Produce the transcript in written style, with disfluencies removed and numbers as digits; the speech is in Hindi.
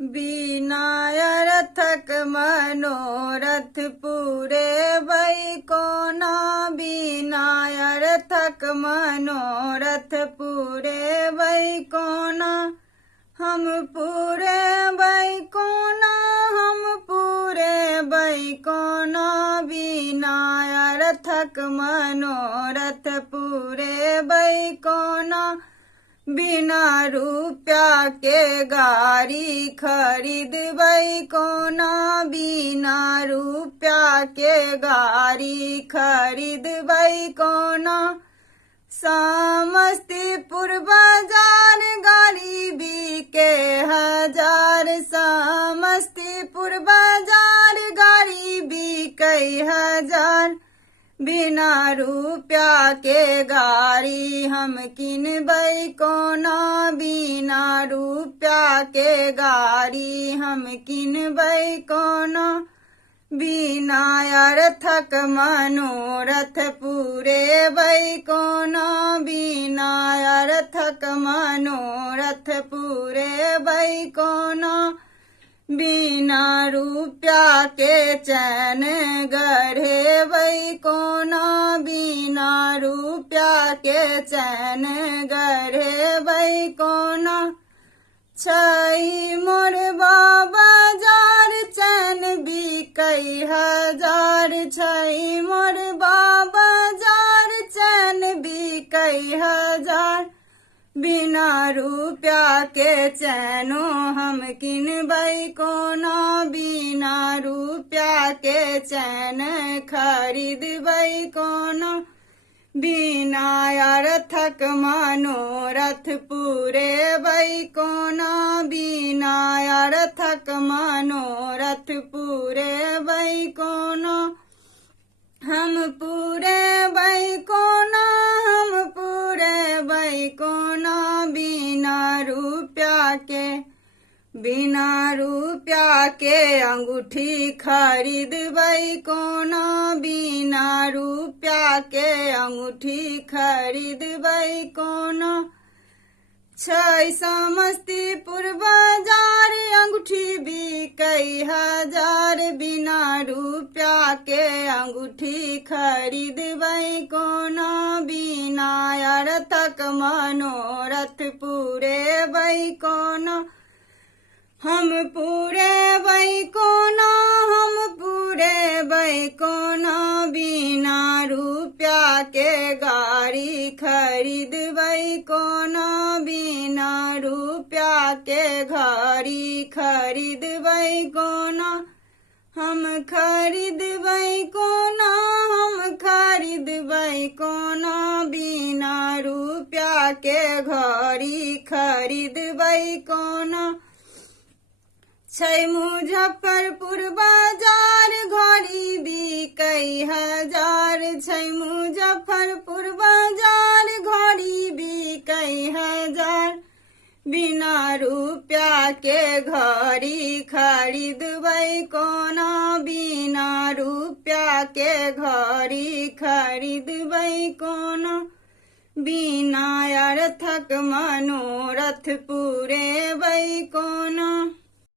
बिना अर्थक मनोरथ पूरे भई कोना। बिना अर्थक मनोरथ पूरे भई कोना। हम पूरे भई कोना, हम पूरे भई कोना। बिना अर्थक मनोरथ पूरे भई कोना। बिना रुपया के गाड़ी खरीद भई कोना। बिना रुपया के गाड़ी खरीद भई कोना। समस्तीपुर बाजार गाड़ी बिके हजार। समस्तीपुर बाजार गाड़ी बिके हजार। बिना रुपया के गाड़ी हम किनबै कोना। बिना रुपया के गाड़ी हम किनबै कोना। बिना अर्थक मनोरथ पूरे भई कोना। बिना अर्थक मनोरथ पूरे भई कोना। बिना रुपया के चैन गढ़े भई कोना। बिना रुपया के चैन गढ़े भई कोना। छै मोर बाजार चैन बिकै हजार। छै मोर बाजार चैन बिकै हजार। बिना रुपया के चैनो हम किनबै कोना। बिना रुपया के चैन खरीदबै कोना। बिना अर्थक मनोरथ पूरे भई कोना। बिना अर्थक मनोरथ पूरे भई कोना। हम पूरे भई कोना, हम पूरे भई कोना। बिना रुपया के, बिना रुपया के अंगूठी खरीद भई कोना। बिना रुपया के अंगूठी खरीद भई कोना। छै समस्तीपुर बाजार अंगूठी बिकै हजार। बिना रुपया के अंगूठी खरीद भई कोना। बिना अर्थक मनोरथ पूरे भई कोना। हम पूरे भई कोना, हम पूरे भई कोना। बिना रुपया के गाड़ी खरीद भई कोना। बिना रुपया के गाड़ी खरीद भई कोना। हम खरीद भई कोना, हम खरीद भई कोना। बिना रुपया के गाड़ी खरीद भई कोना। छै मुजफ्फरपुर बाजार घड़ी बिकै हजार। छै मुजफ्फरपुर बाजार घड़ी बिकै हजार। बिना रुपया के घड़ी खरीदबै कोना। बिना रुपया के घड़ी खरीदबै कोना। बिना अर्थक मनोरथ पूरे भई कोना।